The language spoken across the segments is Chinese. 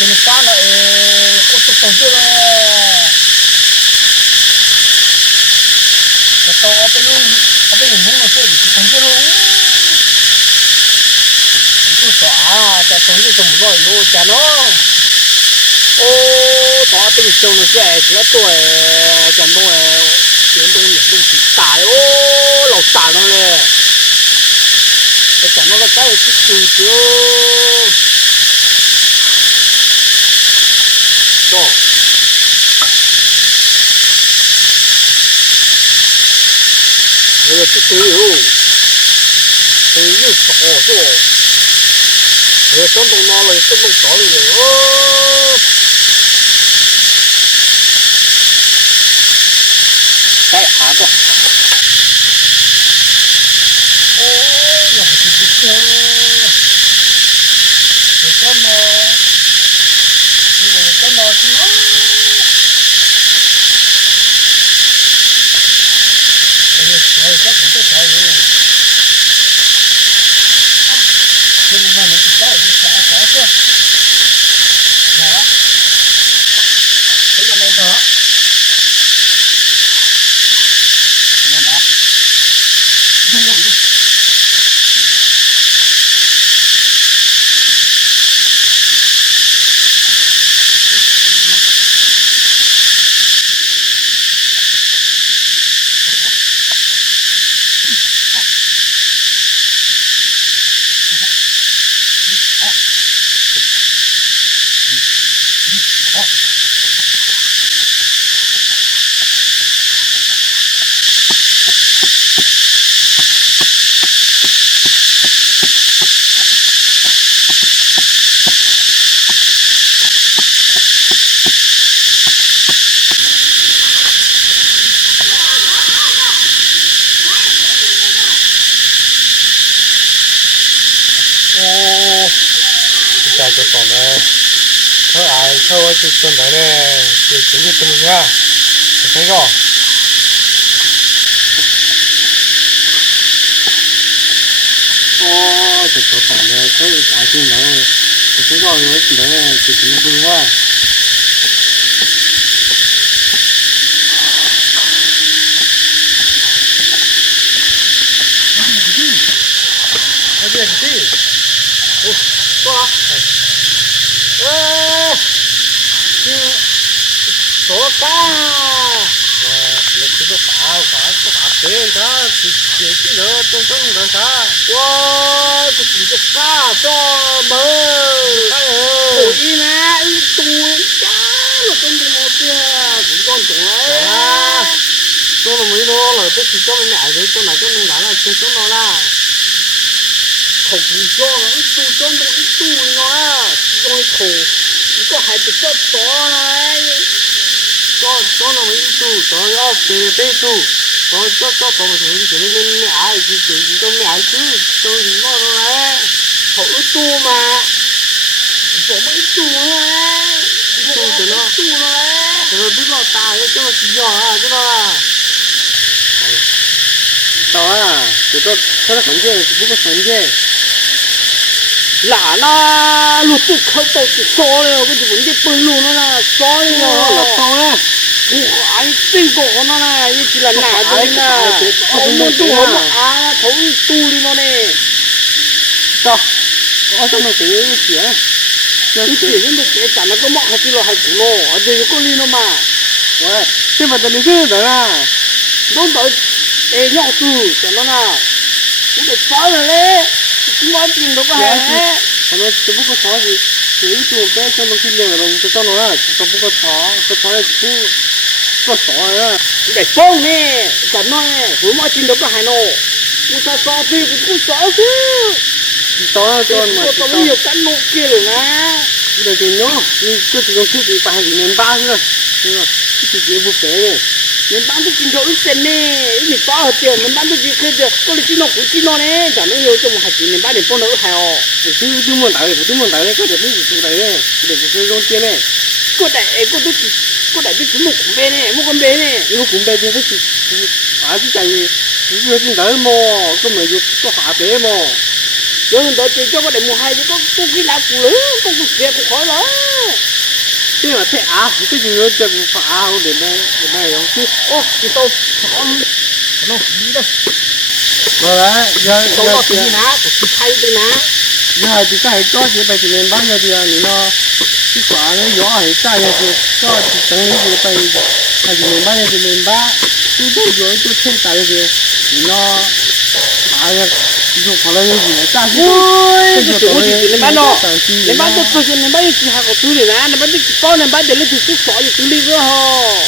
给你干了，我都懂这了。这到我被弄了这里，懂这了。你就说啊，这东西怎么弄有钱呢？哦，到这里修了这些多哎，这弄哎，电动电动挺大的哦，老大了嘞。这讲到了该去修修。走。这个这对哦，这又少是吧？这山东拿了这弄少了哦。该啥的？哦，呀，这个，这什么？这个什么什么？还有这种这条路，啊，这你看你知道就啥事，好了，这个没得，没得，弄个米。哦，现在就懂了，可爱可我就懂了嘞，就这么个，这个。哦，这做饭的，可是大型的，这个有的就这么回事。我这是对，哦，做了，做干，我这个把别他自己了，都弄的啥？我这几个干做门，我一年一多家了，真的没变，不装懂了。做了没多了，这去做了两个，做哪个弄完了，全做了啦。头不装了，一度装到一度了，装一头，一个还不叫多了，装了没一度，装要别度，装做么事情，你爱就都没爱去，都你我了嘞，头一度嘛，怎么一度了？一度怎么？一度了嘞，这个比老大，这个需要啊，知道吧？到啊，这个看了很久，不过很久。那路都靠到就烧了，我就问你本路了啦，烧了哟，烧了。哇，你真过了啦，你去了哪里啦？我们都我们啊，头一肚里了呢。走，我上那谁有钱？你别人都别攒那个毛还去了还不咯？这有个理了嘛？喂，这把你这的啦，弄到尿素怎么啦？我得烧了嘞。我听到个还，他们只不过炒是一种白相东西两个都不找了，只不过炒来煮，不烧啊，你得放呢，怎么呢？我妈听到个还喏，我才烧水，我烧水，烧啊烧嘛，我怎么有干弄给了呢？你得点喏，你这种自己把面包是吧？对吧？自己不白的。面包都经常一整呢，你包好掉，面包都就开着，过来几弄不几弄呢？咱们有这么还面包你放到还哦，这么大的，这么大的，这不是出来的，这不是用钱呢。过来就这么公平呢，么公平呢？因为公平就是还是在于，就是有点人么，根本就做花白么。有人到这叫我哋冇係，都幾難顧啦，都個蛇個海啦。即係話踢啊，即係要隻護法啊，我哋咩用先？哦，你到弄你的，我來到到自己拿，自己開的拿。要係啲真係多啲，俾啲麵包有啲啊，你咯，啲quả咧有係真有啲，多啲整呢啲俾係啲麵包有啲麵包，都有都切大有啲，你咯，係啊，就可能有啲炸雞。喂，這是我就是你班咯，你班都出去，你班有幾下個處理啦？你班啲幫你班啲你就是所有處理個吼。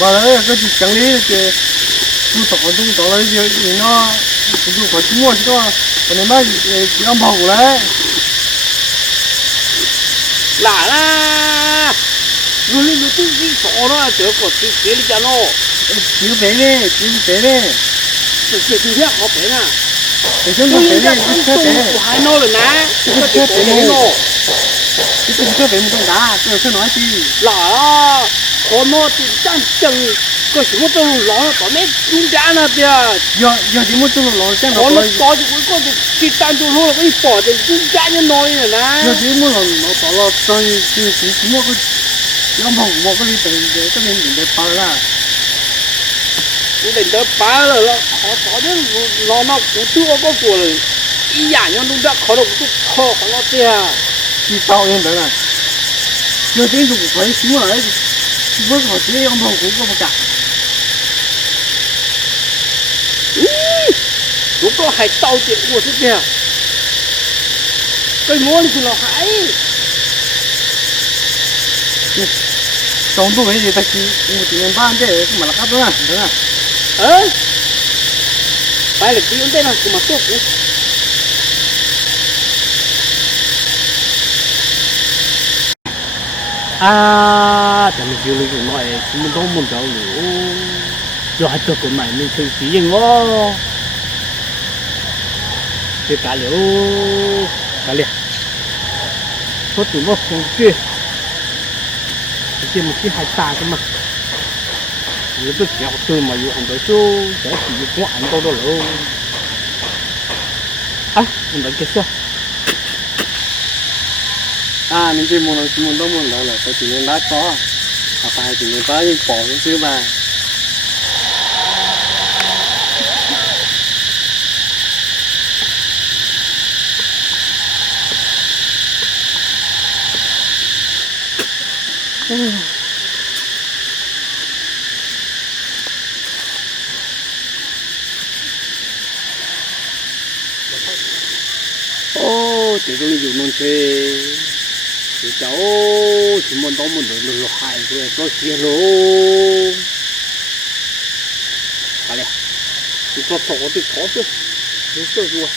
話咧嗰啲整呢啲，都到啦啲嘢咯，就個周末個，我哋咪養跑咧。嗱啦，你都你傻啦，這個這你講咯，少俾咧，少俾咧，這今天好平啊。你想做俾咧，你車俾，我還攞了呢，你車俾冇咯，你車俾冇咁大，這車哪啲？嗱啦，我攞啲真正個什麼都攞到咩中間那邊，要點樣做落真係？我攞攞住我嗰隻雞蛋就攞落嗰啲貨就中間一攞嘅啦。要點樣落到落對點麼個有冇冇嗰啲地嘅，真係唔得包啦。我哋都擺了咯，我哋攞到古都嗰個了，一樣樣弄得可能都可好多啲啊。啲包樣得啦，要點做佢點嚟？我我自己有冇好過唔㗎？如果還到底我是這樣，對摸你去了還。當都係你得知，我點辦啫？咁咪啦，得啦，得啦。擺嚟點得啦？咁咪做苦。啊，咱們就那個買什麼都沒到了，就還這個買沒成使用哦。就干了，干了，我怎麼工具？这么些还大的嘛？有的小车嘛，有很多就在几个很多的楼。啊，我们结束。啊，你這冇能全部都冇能啦，就全部拉咗，啊，但係全部把要薄少少嘛。哦，這種有弄車，就走，全部都冇落海嘅，多些咯。好嘞，你做錯我的錯事，你做住。